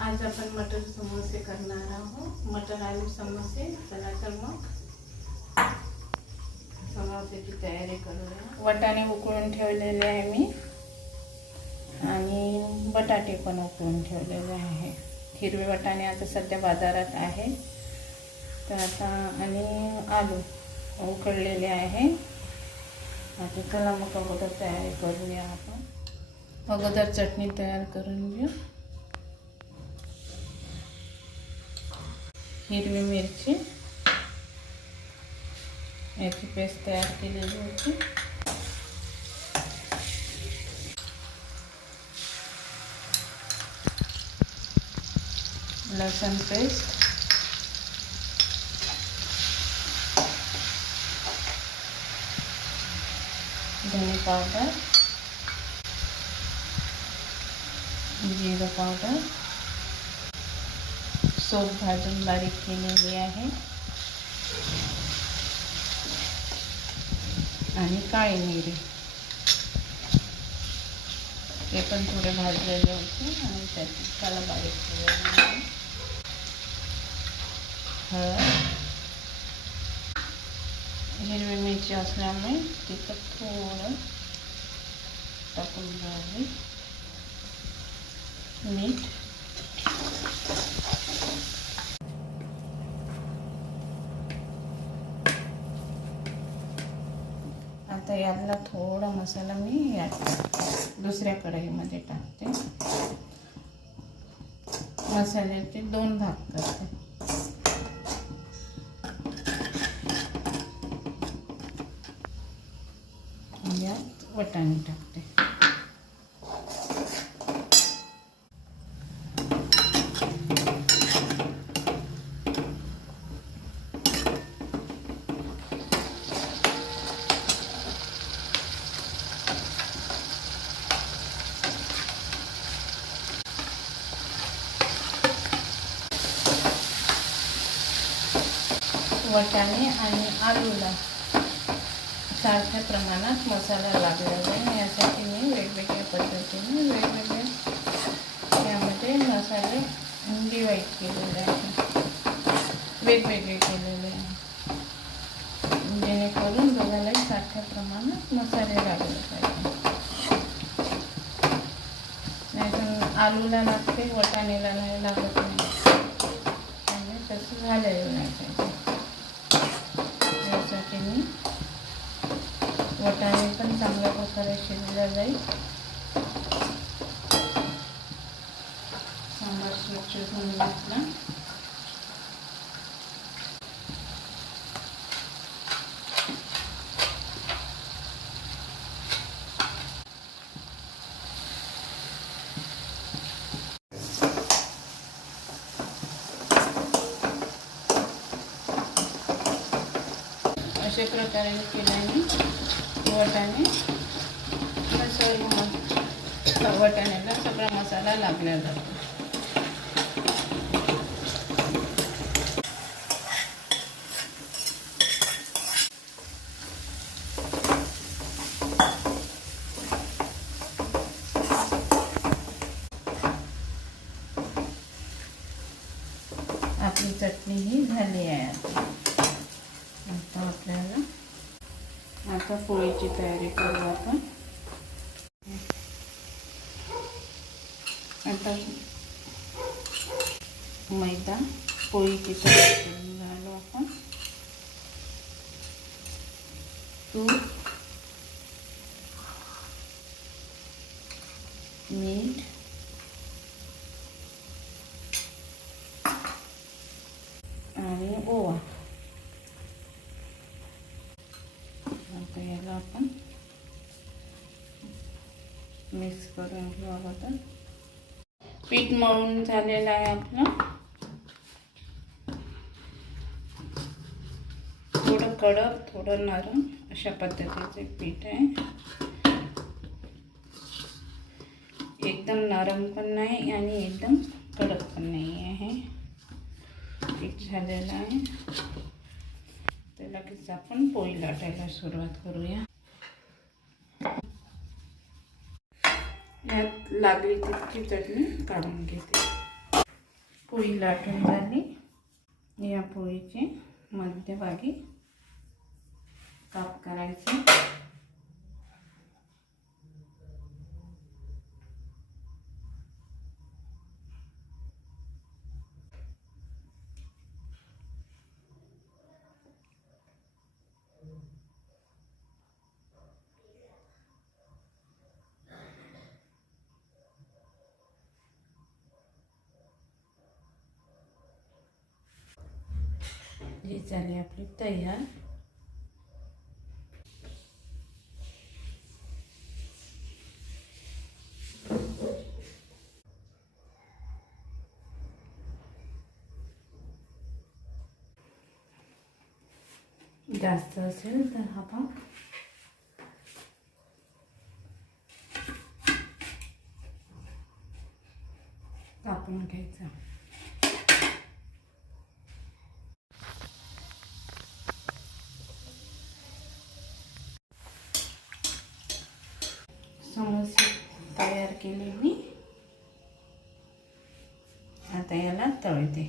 आज आपण मटर समोसे करणार आहोत. मटर आलू समोसे. चला तर मग समोसेची तयारी करूया. वाटाणे उकळून ठेवलेले आहे मी आणि बटाटे पण उकळून ठेवलेले आहे. हिरवे वाटाणे आता सध्या बाजारात आहे. तर आता आणि आलू उकळलेले आहे. आता चला मग अगोदर तयारी करूया. आपण अगोदर चटणी तयार करून घेऊ. हिरवी मिरची याची पेस्ट तयार केलेली होती. लसूण पेस्ट, धने पावडर, जिरं पावडर, सोप भाजून बारीक केलेली आहे आणि काळी मिरी हे पण थोडे भाजलेले होते आणि त्याला बारीक केलेले आहे. हळद, हिरवी मिरची असल्यामुळे तिथं थोडं टाकून घ्यावे. मीठ, आता यातला थोडा मसाला मी दुसऱ्या कढईमध्ये टाकते. मसाल्याचे 2 भाग करते. यात वाटाणे टाकते. वाटाणे आणि आलूला सारख्या प्रमाणात मसाला लागला जाईल यासाठी मी वेगवेगळ्या पद्धतीने यामध्ये मसाले डिवाइड केलेले आहे, वेगवेगळे केलेले आहे, जेणेकरून दोघांनाही सारख्या प्रमाणात मसाले लागले पाहिजे. नाहीतर आलूला लागते, वाटाण्याला नाही लागत नाही, म्हणजे तसं झालेलं नाही पाहिजे. यासाठी मी वाटाणे पण चांगल्या प्रकारे शिजला जाईल. सांबार स्वच्छ धुवून घेतला. अशा प्रकारे केल्याने वाटाणे वाटाण्याला सगळा मसाला लागला जातो. आपली चटणी ही झाली आहे. आता आपल्याला पोळीची तयारी करू आपण. आता मैदा पोळीची तयारी करून झालो आपण. तूप, मीठ, आणि ओवा. आता याला आपण मिक्स करून घेऊ. अगोदर पीठ मळून झालेलं आहे आपलं. थोडं कडक थोडं नरम अशा पद्धतीचे पीठ आहे. एकदम नरम पण नाही आणि एकदम कडक पण नाही आहे. पीठ झालेलं आहे. तर लगेच आपण पोळी लाटायला सुरुवात करूया. यात लागली तितकी चटणी काढून घेते. पोळी लाटून झाली. या पोळीचे मध्यभागी काप करायचे. ही झाली आपली तयार. जास्त असेल तर हा भाग कापून घ्यायचा. समोसे तयार केले मी. आता याला तळते.